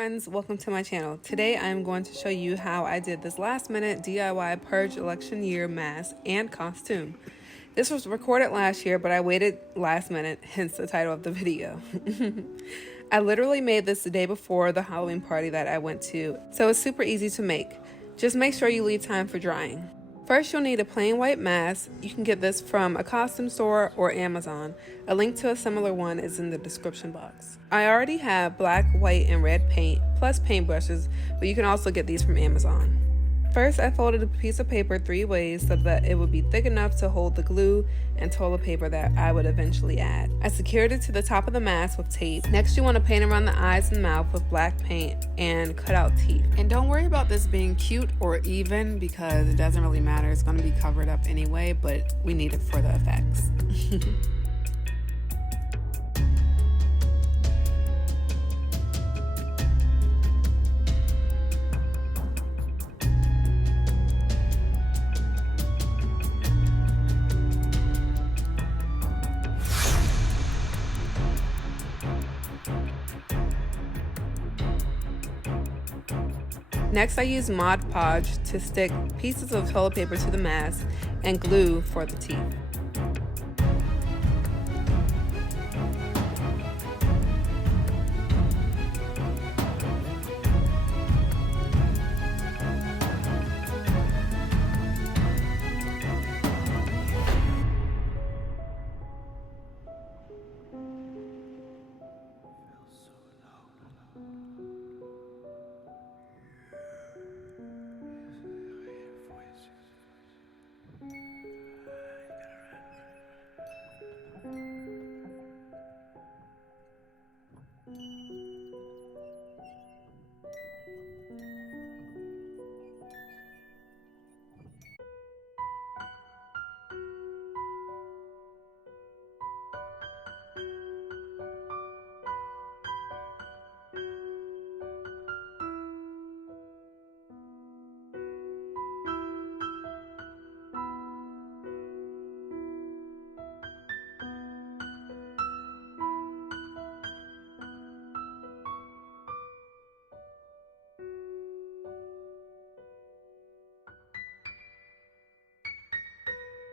friends, welcome to my channel. Today I am going to show you how I did this last minute DIY Purge election year mask and costume. This was recorded last year, but I waited last minute, hence the title of the video. I literally made this the day before the Halloween party that I went to, so it's super easy to make. Just make sure you leave time for drying. First, you'll need a plain white mask. You can get this from a costume store or Amazon. A link to a similar one is in the description box. I already have black, white, and red paint, plus paintbrushes, but you can also get these from Amazon. First, I folded a piece of paper 3 ways so that it would be thick enough to hold the glue and toilet paper that I would eventually add. I secured it to the top of the mask with tape. Next, you want to paint around the eyes and mouth with black paint and cut out teeth. And don't worry about this being cute or even because it doesn't really matter. It's going to be covered up anyway, but we need it for the effects. Next, I use Mod Podge to stick pieces of toilet paper to the mask and glue for the teeth.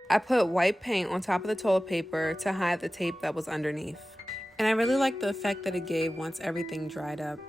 I put white paint on top of the toilet paper to hide the tape that was underneath. And I really liked the effect that it gave once everything dried up.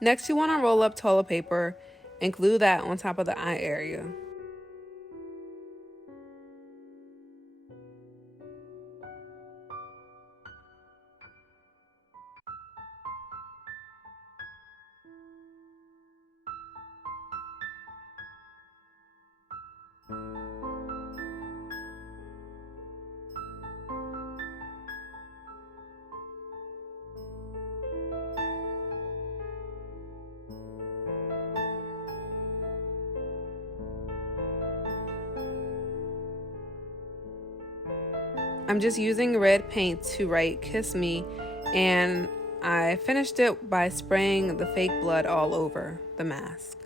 Next, you want to roll up toilet paper and glue that on top of the eye area. I'm just using red paint to write "Kiss Me," and I finished it by spraying the fake blood all over the mask.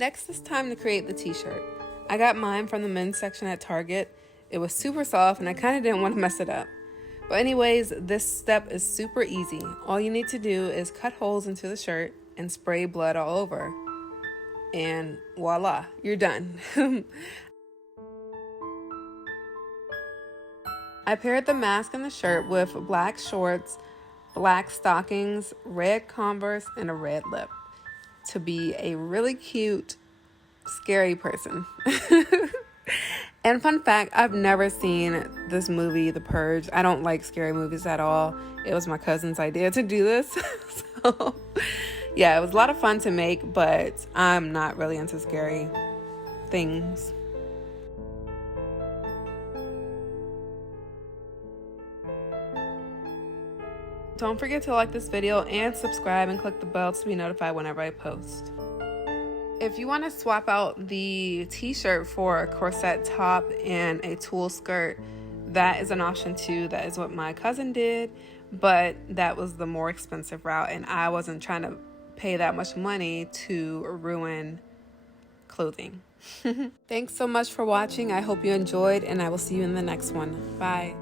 Next, it's time to create the t-shirt. I got mine from the men's section at Target. It was super soft and I kind of didn't want to mess it up. But anyways, this step is super easy. All you need to do is cut holes into the shirt and spray blood all over. And voila, you're done. I paired the mask and the shirt with black shorts, black stockings, red Converse, and a red lip to be a really cute, scary person. And fun fact, I've never seen this movie, The Purge. I don't like scary movies at all. It was my cousin's idea to do this. So, yeah, it was a lot of fun to make, but I'm not really into scary things. Don't forget to like this video and subscribe and click the bell to be notified whenever I post. If you want to swap out the t-shirt for a corset top and a tulle skirt, that is an option too. That is what my cousin did, but that was the more expensive route, and I wasn't trying to pay that much money to ruin clothing. Thanks so much for watching. I hope you enjoyed, and I will see you in the next one. Bye.